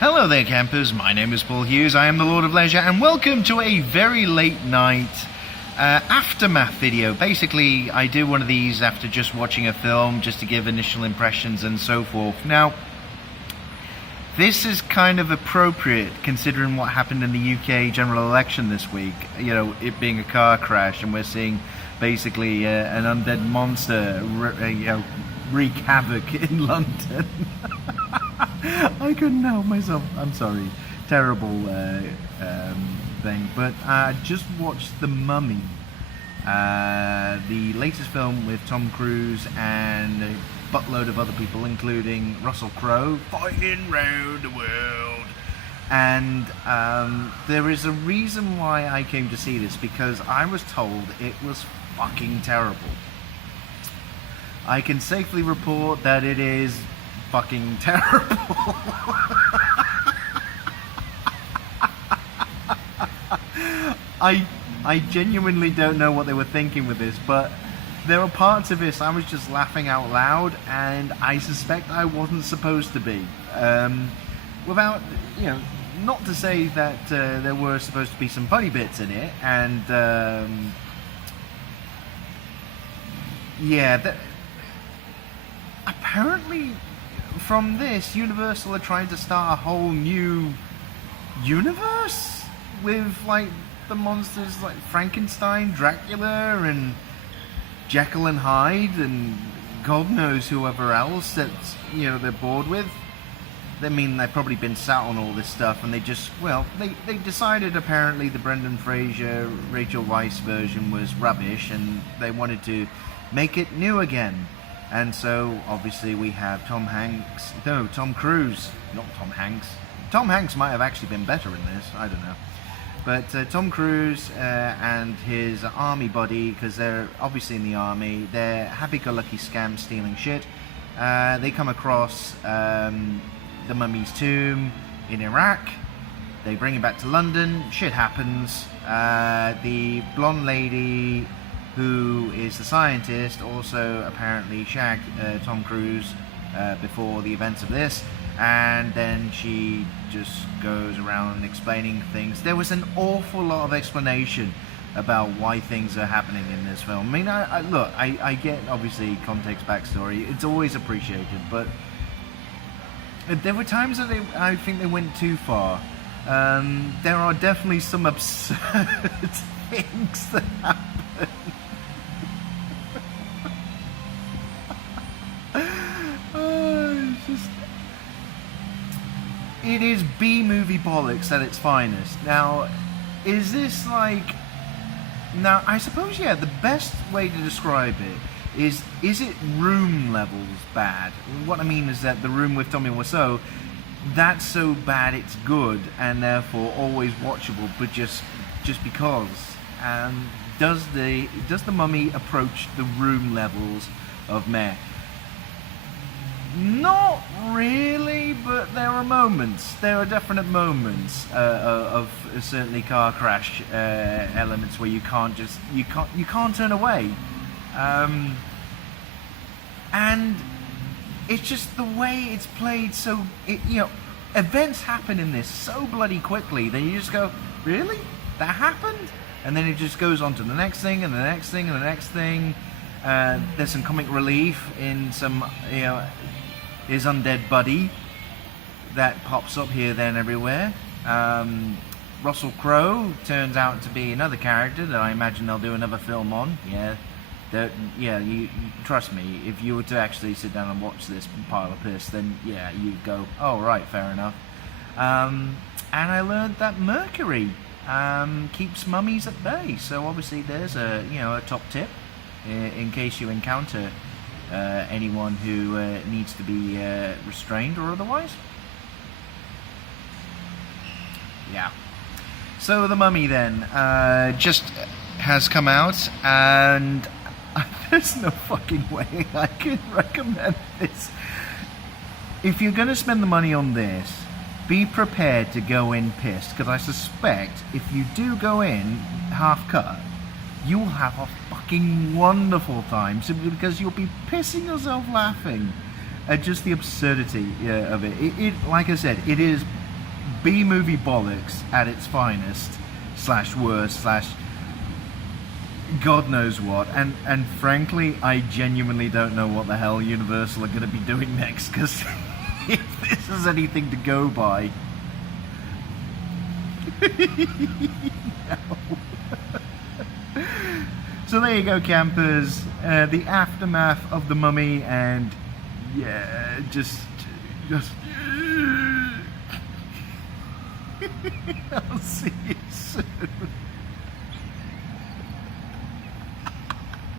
Hello there campers, my name is Paul Hughes, I am the Lord of Leisure, and welcome to a very late night aftermath video. Basically, I do one of these after just watching a film, just to give initial impressions and so forth. Now, this is kind of appropriate considering what happened in the UK general election this week. You know, it being a car crash, and we're seeing basically an undead monster wreak havoc in London. I couldn't help myself. I'm sorry. Terrible thing. But I just watched The Mummy, the latest film with Tom Cruise and a buttload of other people, including Russell Crowe, fighting round the world. And there is a reason why I came to see this, because I was told it was fucking terrible. I can safely report that it is fucking terrible. I genuinely don't know what they were thinking with this, but there are parts of this I was just laughing out loud, and I suspect I wasn't supposed to be. Without, you know, not to say that there were supposed to be some funny bits in it, and apparently from this, Universal are trying to start a whole new universe with like the monsters like Frankenstein, Dracula, and Jekyll and Hyde, and God knows whoever else that, you know, they're bored with. I mean, they've probably been sat on all this stuff, and they just, well, they decided apparently the Brendan Fraser, Rachel Weisz version was rubbish, and they wanted to make it new again. And so, obviously, we have Tom Cruise, not Tom Hanks. Tom Hanks might have actually been better in this, I don't know. But Tom Cruise and his army buddy, because they're obviously in the army, they're happy-go-lucky scam stealing shit. They come across the mummy's tomb in Iraq. They bring him back to London. Shit happens. The blonde lady, who is the scientist, also apparently shagged Tom Cruise before the events of this, and then she just goes around explaining things. There was an awful lot of explanation about why things are happening in this film. I mean, I get, obviously, context, backstory, it's always appreciated, but there were times that I think they went too far. There are definitely some absurd things that happen. It is B-movie bollocks at its finest. Now, is this like... Now, I suppose, yeah, the best way to describe it is it room levels bad? What I mean is that the Room with Tommy Wiseau, that's so bad it's good, and therefore always watchable, but just because. Does the Mummy approach the Room levels of meh? Not really, but there are moments. There are definite moments of certainly car crash elements where you can't turn away, and it's just the way it's played. So events happen in this so bloody quickly that you just go, really? That happened? And then it just goes on to the next thing and the next thing and the next thing. There's some comic relief in some, his undead buddy that pops up here, there, and everywhere. Russell Crowe turns out to be another character that I imagine they'll do another film on. You trust me. If you were to actually sit down and watch this pile of piss, then yeah, you'd go, oh right, fair enough. And I learned that Mercury keeps mummies at bay. So obviously there's a top tip in case you encounter anyone who needs to be restrained or otherwise. Yeah. So The Mummy then just has come out, and there's no fucking way I can recommend this. If you're going to spend the money on this, be prepared to go in pissed, because I suspect if you do go in half cut, you'll have a fucking wonderful time, simply because you'll be pissing yourself laughing at just the absurdity of it. It like I said, it is B-movie bollocks at its finest, slash worst, slash God knows what. And frankly, I genuinely don't know what the hell Universal are going to be doing next, because if this is anything to go by... So there you go, campers. The aftermath of The Mummy, and yeah, just I'll see you soon.